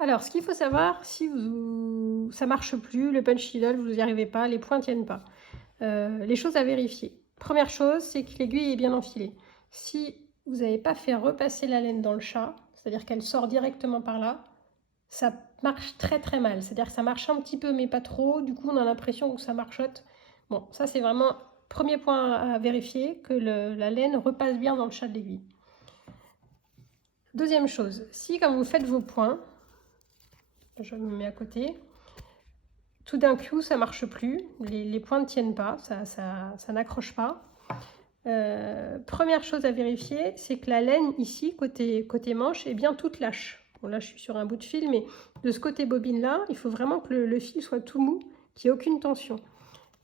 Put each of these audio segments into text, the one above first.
Alors, ce qu'il faut savoir, si ça marche plus, le punch needle, vous n'y arrivez pas, les points ne tiennent pas. Les choses à vérifier. Première chose, c'est que l'aiguille est bien enfilée. Si vous n'avez pas fait repasser la laine dans le chat, c'est-à-dire qu'elle sort directement par là, ça marche très très mal. C'est-à-dire que ça marche un petit peu mais pas trop, du coup on a l'impression que ça marchote. Bon, ça c'est vraiment premier point à vérifier, que la laine repasse bien dans le chat de l'aiguille. Deuxième chose, si quand vous faites vos points, je me mets à côté, tout d'un coup ça marche plus, les points ne tiennent pas, ça n'accroche pas. Première chose à vérifier, c'est que la laine ici, côté manche, est bien toute lâche. Bon, là je suis sur un bout de fil, mais de ce côté bobine là, il faut vraiment que le fil soit tout mou, qu'il n'y ait aucune tension.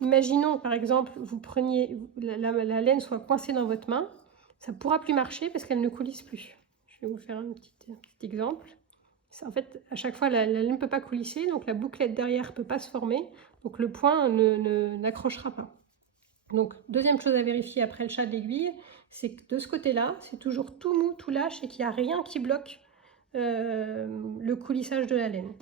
Imaginons par exemple, vous preniez la laine soit coincée dans votre main, ça ne pourra plus marcher parce qu'elle ne coulisse plus. Je vais vous faire un petit exemple. En fait, à chaque fois, la laine ne peut pas coulisser, donc la bouclette derrière ne peut pas se former, donc le point n'accrochera pas. Donc, deuxième chose à vérifier après le chat de l'aiguille, c'est que de ce côté-là, c'est toujours tout mou, tout lâche et qu'il n'y a rien qui bloque le coulissage de la laine.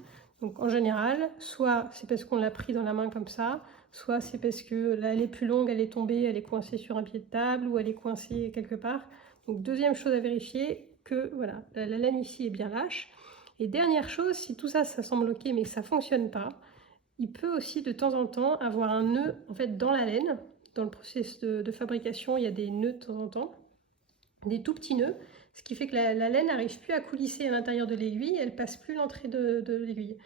Donc, en général, soit c'est parce qu'on l'a pris dans la main comme ça, soit c'est parce que là, elle est plus longue, elle est tombée, elle est coincée sur un pied de table ou elle est coincée quelque part. Donc, deuxième chose à vérifier, que voilà, la laine ici est bien lâche. Et dernière chose, si tout ça, ça semble ok mais que ça ne fonctionne pas, il peut aussi de temps en temps avoir un nœud en fait, dans la laine. Dans le processus de fabrication, il y a des nœuds de temps en temps, des tout petits nœuds, ce qui fait que la laine n'arrive plus à coulisser à l'intérieur de l'aiguille, elle passe plus l'entrée de l'aiguille.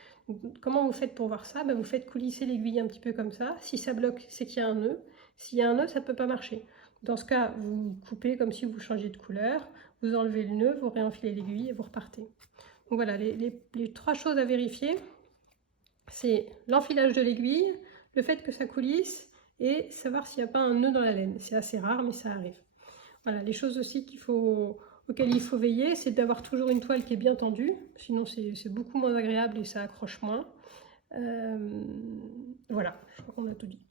Comment vous faites pour voir ça? Vous faites coulisser l'aiguille un petit peu comme ça. Si ça bloque, c'est qu'il y a un nœud. S'il y a un nœud, ça ne peut pas marcher. Dans ce cas, vous coupez comme si vous changez de couleur, vous enlevez le nœud, vous réenfilez l'aiguille et vous repartez. Donc voilà, les trois choses à vérifier, c'est l'enfilage de l'aiguille, le fait que ça coulisse et savoir s'il n'y a pas un nœud dans la laine. C'est assez rare, mais ça arrive. Voilà, les choses aussi auxquelles il faut veiller, c'est d'avoir toujours une toile qui est bien tendue, sinon c'est beaucoup moins agréable et ça accroche moins. Voilà, je crois qu'on a tout dit.